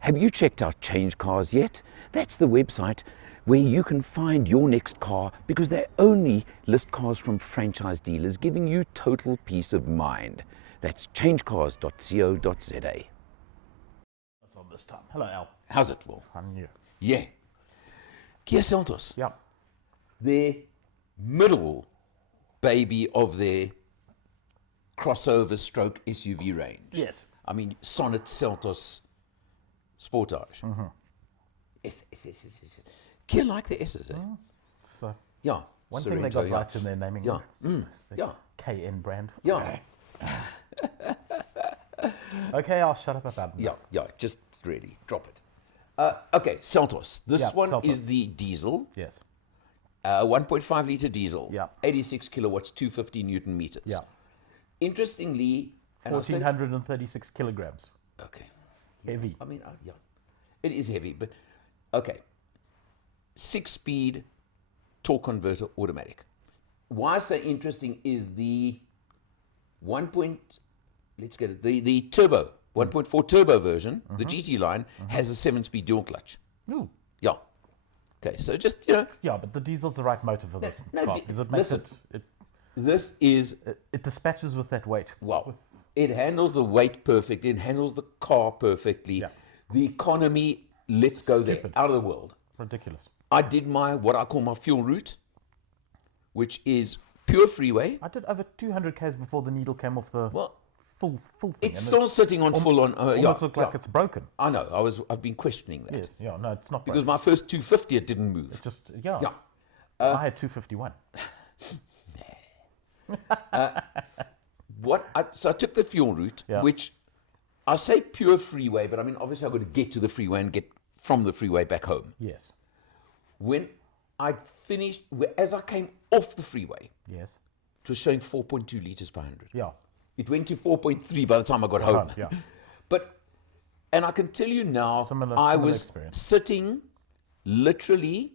Have you checked out Change Cars yet? That's the website where you can find your next car because they only list cars from franchise dealers, giving you total peace of mind. That's changecars.co.za. That's on this time. Hello, Al. How's it, Will? I'm new. Yeah. Kia Seltos, Yep. their middle baby of their crossover stroke SUV range. Yes. I mean, Sonnet, Seltos, Sportage. S. Kia like the S's, eh? So Yeah. one thing they got yeah. right in their naming. Yeah. is the Yeah. KN brand. Yeah. Okay, I'll shut up about that. Yeah, just really drop it. Okay, Seltos. This Yeah, one Seltos. is the diesel, Yes. 1.5 litre diesel, Yeah. 86 kilowatts, 250 Newton meters. Yeah. Interestingly, and I said- 1,436 kilograms. okay, Heavy. I mean, yeah, it is heavy, but okay. 6-speed torque converter automatic. Why so interesting is the the turbo, 1.4 turbo version, the GT line, has a 7-speed dual clutch. Ooh. Yeah. Okay, so just, Yeah, but the diesel's the right motor for this no, car because it makes listen. This is, it dispatches with that weight. wow, it handles the weight perfect, it handles the car perfectly. Yeah. The economy, let's go there, Stupid. out of the world. Ridiculous. I did what I call my fuel route, which is pure freeway. I did over 200 k's before the needle came off the Well, full thing. it's and still sitting on full on. almost looked like it's broken. I know. I've been questioning that Yes. Yeah. No, it's not because broken. my first 250 it didn't move. It's just yeah. Yeah. I had 251. So I took the fuel route, Yeah. which I say pure freeway, but I mean obviously I've got to get to the freeway and get from the freeway back home. Yes. When I finished, as I came off the freeway, Yes. it was showing 4.2 liters per 100. Yeah. It went to 4.3 by the time I got home. Yeah. And I can tell you now, Similar I was experience. sitting literally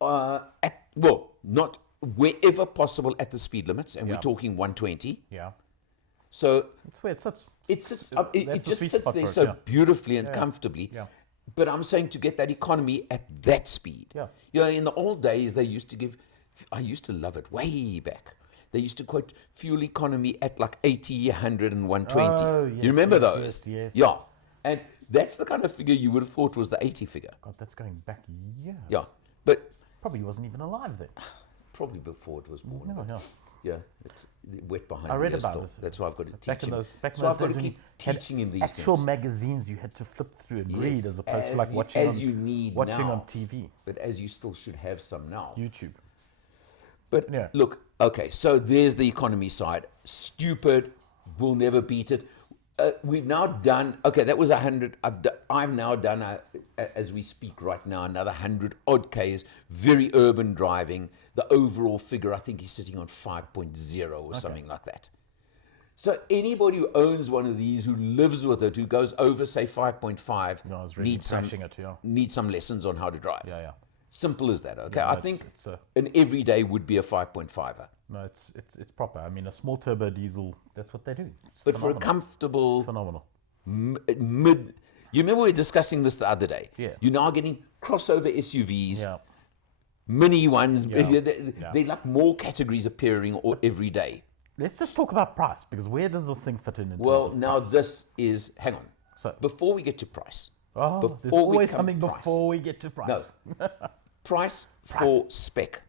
not wherever possible at the speed limits, and we're Yeah. talking 120. Yeah. So That's where it sits. it sits, it That's the just sweet sits spot there for it, so yeah. beautifully and comfortably. Yeah. But I'm saying to get that economy at that speed. Yeah. You know, in the old days, they used to I used to love it way back. They used to quote fuel economy at like 80, 100, and 120. Oh, yes, you remember yes, those? yes. Yeah. And that's the kind of figure you would have thought was the 80 figure. God, that's going back years. Yeah. But Probably wasn't even alive then. probably before it was born. No, but yeah. yeah, it's wet behind I read the ears about still. it. That's why I've got to teach Back in him. those, back in So those I've got days to when keep you had teaching him these actual things. magazines you had to flip through and read Yes, as opposed to as like you- watching as on, you need watching now. on TV, But as you still should have some now. YouTube. But Yeah. look, okay, so there's the economy side. Stupid, we'll never beat it. We've now done, okay, that was 100. I've now done, as we speak right now, another 100 odd Ks, very urban driving. The overall figure, I think he's sitting on 5.0 or something like that. So anybody who owns one of these, who lives with it, who goes over, say, 5.5, No, I was really crashing it, yeah. needs some lessons on how to drive. Yeah, yeah. Simple as that, okay? Yeah, I no, think it's a- an everyday would be a 5.5er. No, it's proper. I mean, a small turbo diesel, that's what they do. It's But for a phenomenal. comfortable Phenomenal. mid, you remember we were discussing this the other day? Yeah. You're now getting crossover SUVs, Yeah. mini ones. Yeah. They're like more categories appearing every day. Let's just talk about price, because where does this thing fit in? Well, terms of now price? this is, hang on. So- before we get to price. Oh, there's before we always come something price. before we get to price. No. Price for spec.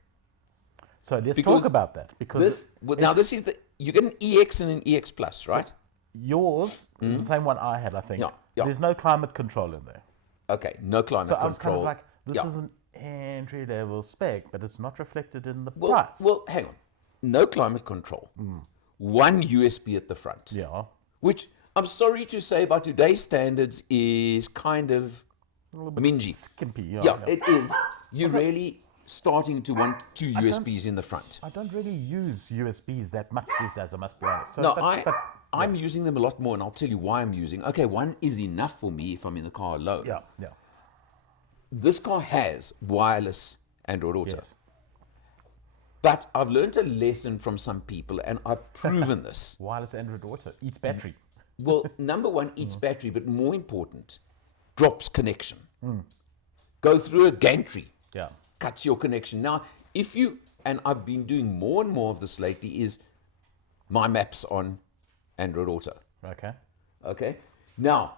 So let's Because talk about that, because Now this is you get an EX and an EX Plus, right? yours is the same one I had, I think. Yeah, yeah. There's no climate control in there. Okay, no climate So I was kind control. of like, this Yeah. is an entry-level spec, but it's not reflected in the Well, price. well, hang on. No climate control. One USB at the front. Yeah. Which I'm sorry to say by today's standards is kind of A little bit mingy. skimpy. Yeah, Yeah, it is. You're really starting to want two USBs in the front. I don't really use USBs that much these days, I must be honest. So, No, but I'm using them a lot more, and I'll tell you why I'm using. Okay, one is enough for me if I'm in the car alone. yeah, yeah. This car has wireless Android Auto. Yes. But I've learned a lesson from some people, and I've proven this. Wireless Android Auto eats battery. Well, number one, eats battery, but more important, drops connection. Go through a gantry, Yeah. cuts your connection. Now, if you, and I've been doing more and more of this lately, is my maps on Android Auto. Okay. Okay? Now,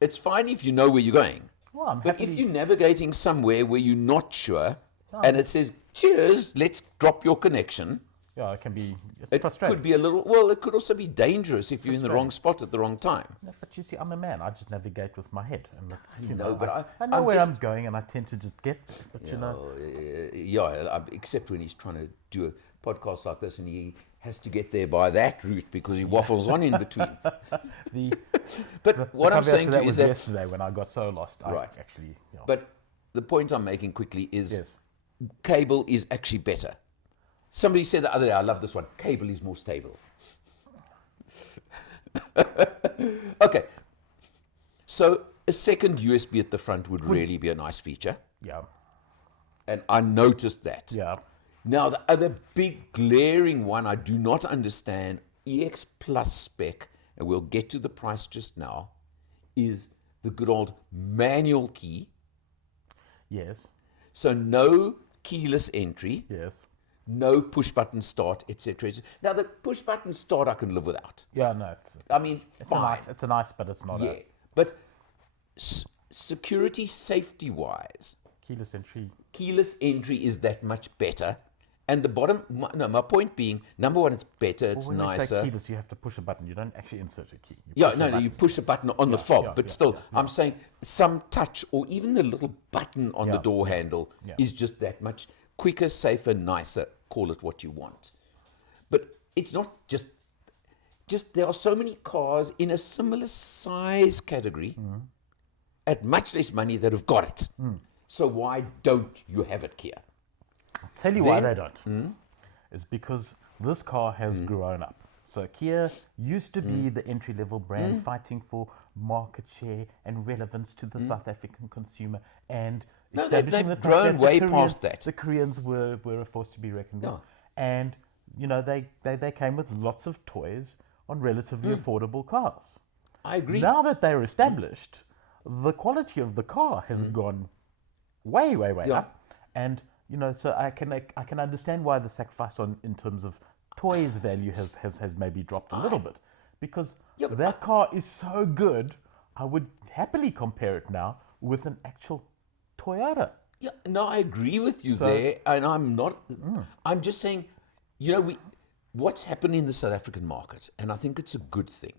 it's fine if you know where you're going. Well, I'm But happily- if you're navigating somewhere where you're not sure, and it says, cheers, let's drop your connection, Yeah, it can be it frustrating. could be a little, well, it could also be dangerous if you're in the wrong spot at the wrong time. Yeah, but you see, I'm a man. I just navigate with my head, and it's you know, know. but I know I'm where just- I'm going, and I tend to just get there. But you know, Except when he's trying to do a podcast like this and he has to get there by that route because he waffles on in between. the But what I'm caveat saying to that you was is that, yesterday when I got so lost. Right. I actually. Yeah. but the point I'm making quickly is Yes. cable is actually better. Somebody said the other day, I love this one, cable is more stable. Okay, so a second USB at the front would really be a nice feature, Yeah. and I noticed that. Yeah. Now, the other big glaring one I do not understand, EX Plus spec, and we'll get to the price just now, is the good old manual key. Yes. So no keyless entry, Yes. no push button start, etc. Now, the push button start I can live without. Yeah. No. It's I mean, a fine. nice. It's a nice, but it's not Yeah. But security safety wise, a keyless entry. keyless entry is that much better. And the bottom, my point being, number one, it's better, it's When they say nicer. keyless, you have to push a button. You don't actually insert a key. You Yeah, push a no, button. you push a button on the fob, yeah, but yeah, still, I'm saying some touch or even the little button on the Yeah, door handle yeah. is just that much quicker, safer, nicer. Call it what you want. But it's not just there are so many cars in a similar size category at much less money that have got it. So why don't you have it, Kia? I'll tell you why Then- they don't. Is because this car has grown up. So Kia used to be the entry-level brand fighting for market share and relevance to the South African consumer, and No, establishing they've the fact grown that the way Koreans- past that. The Koreans were a force to be reckoned with, Yeah. and you know they came with lots of toys on relatively affordable cars. I agree. Now that they're established, the quality of the car has gone way Yeah. up, and you know, so I can understand why the sacrifice in terms of toys value has maybe dropped a little bit, because Yeah, but that car is so good. I would happily compare it now with an actual Toyota. Yeah, no, I agree with you So- there, and I'm not. I'm just saying, you know, what's happened in the South African market, and I think it's a good thing,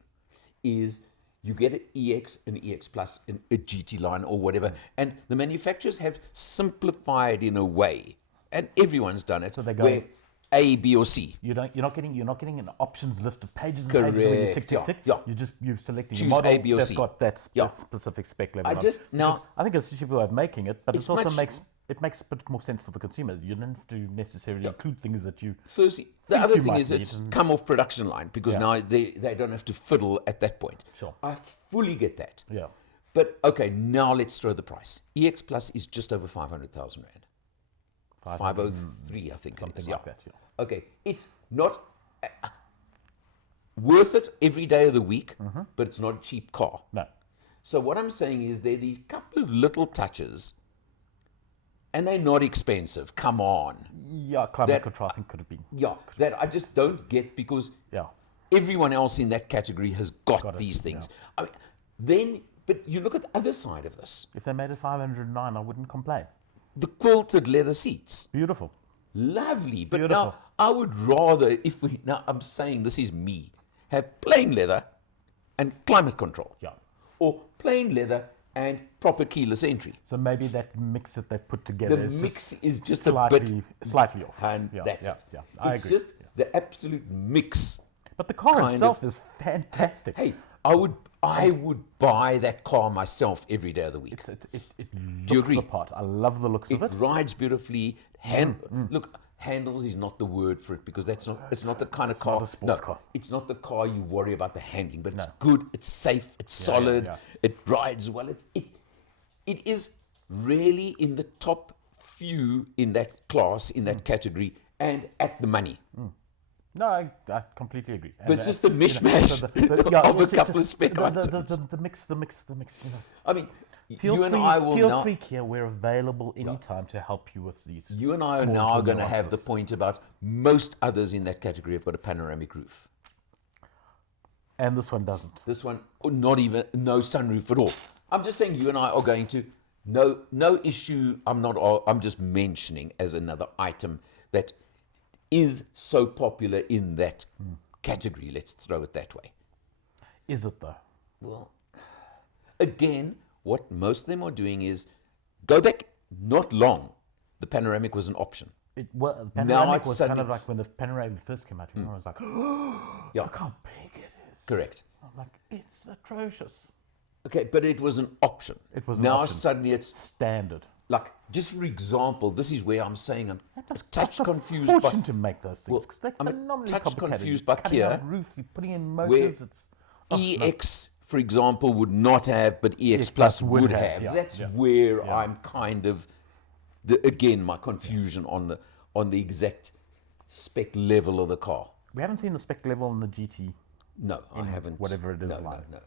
is you get an EX, an EX Plus, a GT line, or whatever, and the manufacturers have simplified in a way, and everyone's done it. So they go- where A, B, or C. You're not getting an options list of pages and pages where you tick Correct, tick yeah, tick. yeah. You're selecting Choose a model A, B, or that's C. got that Yeah. specific spec level. I on it. just- now- Because I think it's a cheaper way of making it, but It's it also much- makes a bit more sense for the consumer. You don't have to necessarily include things that you. Firstly, the Think other you thing might is need it's and- come off production line because Yeah. now they don't have to fiddle at that point. Sure. I fully get that. Yeah. But okay, now let's throw the price. EX Plus is just over 500,000 Rand. 503, I think it Something is. like yeah. that. Yeah. Okay, it's not worth it every day of the week, but it's not a cheap car. No. So what I'm saying is there are these couple of little touches, and they're not expensive. Come on. Yeah, climate That- control I think could have been. Yeah, that I just don't get because Yeah. everyone else in that category has got, Got it, these things. I mean, then, but you look at the other side of this, If they made it 509, I wouldn't complain. the quilted leather seats. Beautiful. Lovely. But Beautiful. now I would rather, now I'm saying this is me, have plain leather and climate control. Yeah. Or plain leather and proper keyless entry. So maybe that mix that they've put together The is mix just is just slightly off. and yeah, that's yeah, it. yeah. I It's agree. just the absolute mix. But the car kind itself is fantastic. Hey, I would buy that car myself every day of the week. It you looks agree? the part. I love the looks It of it. rides beautifully. Look, handles is not the word for it because it's not the kind of car. not a sports car. It's not the car you worry about the handling, but it's good, it's safe, it's solid, yeah. it rides well. It is really in the top few in that class, in that category, and at the money. No, I completely agree. But just the mishmash of a couple of spec items. The mix, you know. I mean, Feel you and free, I will feel now. free, Kia. We're available anytime to help you with these. You and I are small now going to nuances. have the point about most others in that category have got a panoramic roof. And this one doesn't. This one, not even, no sunroof at all. I'm just saying you and I are going to, no issue. I'm just mentioning as another item that is so popular in that category. Let's throw it that way. Is it though? Well, again, what most of them are doing is go back not long. The panoramic was an option. Well, Now panoramic it's was suddenly- kind of like when the panoramic first came out. Everyone was like, Yeah, look how big it is. correct. I'm like, it's atrocious. Okay, but it was an option. It was an now option. Suddenly it's Standard. like, just for example, this is where I'm saying I'm a Costs touch a confused by fortune to make those things because they're I'm a phenomenally touch complicated. confused You're by cutting Kia, out roof, you're putting in motors. It's EX, for example, would not have, but EX Plus would have. yeah, That's yeah, where I'm kind of, again, my confusion on the exact spec level of the car. We haven't seen the spec level in the GT. No, I haven't. Whatever it is No, like. no.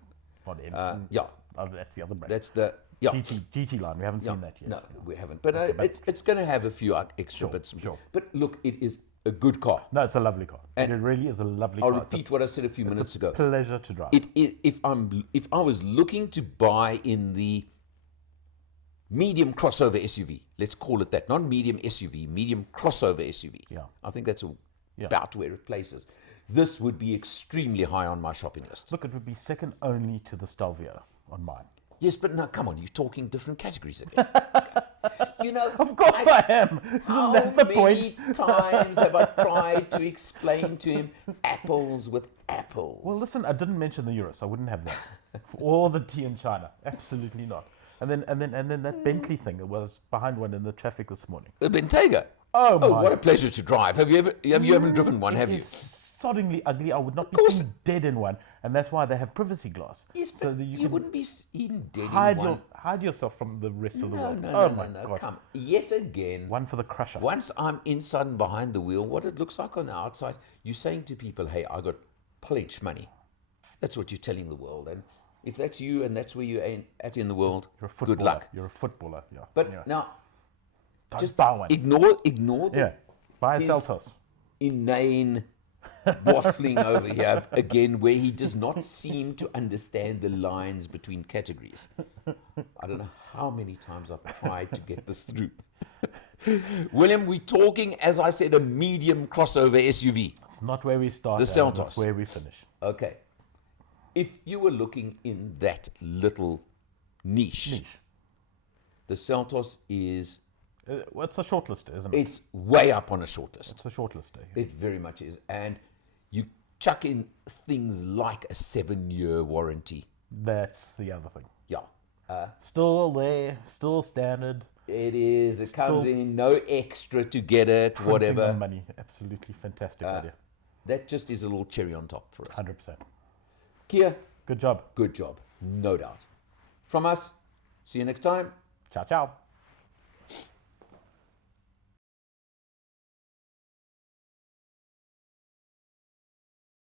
Not in, Yeah, that's the other brand. that's the yeah. GT line. We haven't seen that yet. No, we haven't. But it's going to have a few extra bits. sure. But look, it is a good car. No, it's a lovely car. And it really is a lovely I'll car. repeat what I said a few minutes ago. Pleasure to drive. If I was looking to buy in the medium crossover SUV, let's call it that, not medium SUV, medium crossover SUV. Yeah. I think that's about where it places. This would be extremely high on my shopping list. Look, it would be second only to the Stelvio on mine. Yes, but now come on, you're talking different categories again. You know, Of course I am. Isn't how that the many point? times have I tried to explain to him apples with apples? Well, listen, I didn't mention the Urus. I wouldn't have that. Or the T in China. Absolutely not. And then that Bentley thing that was behind one in the traffic this morning. The Bentayga. Oh my! What a pleasure to drive. Have you ever driven one? Have you? Soddingly ugly. I would not be course. seen dead in one, and that's why they have privacy glass. Yes, so but that you can wouldn't be seen dead in hide one. hide yourself from the rest of the world. No, Oh my God! come. Yet again, One for the crusher. once I'm inside and behind the wheel, what it looks like on the outside, you're saying to people, hey, I got plenty money. That's what you're telling the world. And if that's you and that's where you're at in the world, You're a footballer. good luck. You're a footballer. Yeah. But yeah. now, Don't just buy one. ignore Yeah. Buy a his- Seltos. inane waffling over here again, where he does not seem to understand the lines between categories. I don't know how many times I've tried to get this through. William, we're talking, as I said, a medium crossover SUV. It's not where we start. The Adam, Seltos. It's where we finish. Okay. If you were looking in that little niche. The Seltos is, Well, it's a shortlister, isn't it? it's way up on a short list. It's a shortlister. It very much is. And you chuck in things like a 7-year warranty. That's the other thing. Yeah. Still there, still standard. It is. It comes Still in no extra to get it, printing whatever. the money. Absolutely fantastic idea. That just is a little cherry on top for us. 100%. Kia, Good job. good job. No doubt. From us, see you next time. Ciao, ciao.